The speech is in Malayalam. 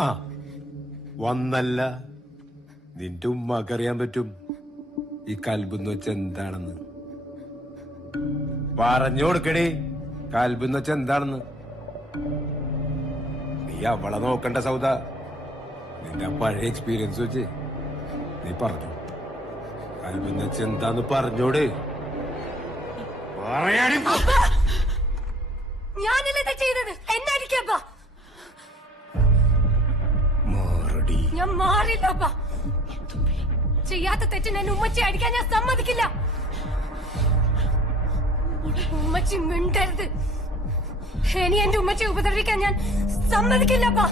ആ ഒന്നല്ല, നിന്റെ ഉമ്മക്കറിയാൻ പറ്റും ഈ കൽബെന്ന് വെച്ച എന്താണെന്ന്. പറഞ്ഞു കൊടുക്കടേ, കൽബെന്ന് വെച്ച എന്താണെന്ന്. നീ അവളെ നോക്കണ്ട സൗദ, നിന്റെ പഴയ എക്സ്പീരിയൻസ് വെച്ച് നീ പറഞ്ഞു. കൽബെന്ന് വെച്ച എന്താന്ന് പറഞ്ഞോട്. ഞാനല്ലേ ചെയ്തത്, എന്നെ അടിക്കപ്പാ. ഞാൻ മാറില്ലപ്പാ. ചെയ്യാത്ത തെറ്റിന് എന്നെ ഉമ്മച്ചി അടിക്കാൻ ഞാൻ സമ്മതിക്കില്ല. ഉമ്മച്ചി മിണ്ടരുത്. ഇനി എന്റെ ഉമ്മച്ചി ഉപദ്രവിക്കാൻ ഞാൻ സമ്മതിക്കില്ലപ്പാ.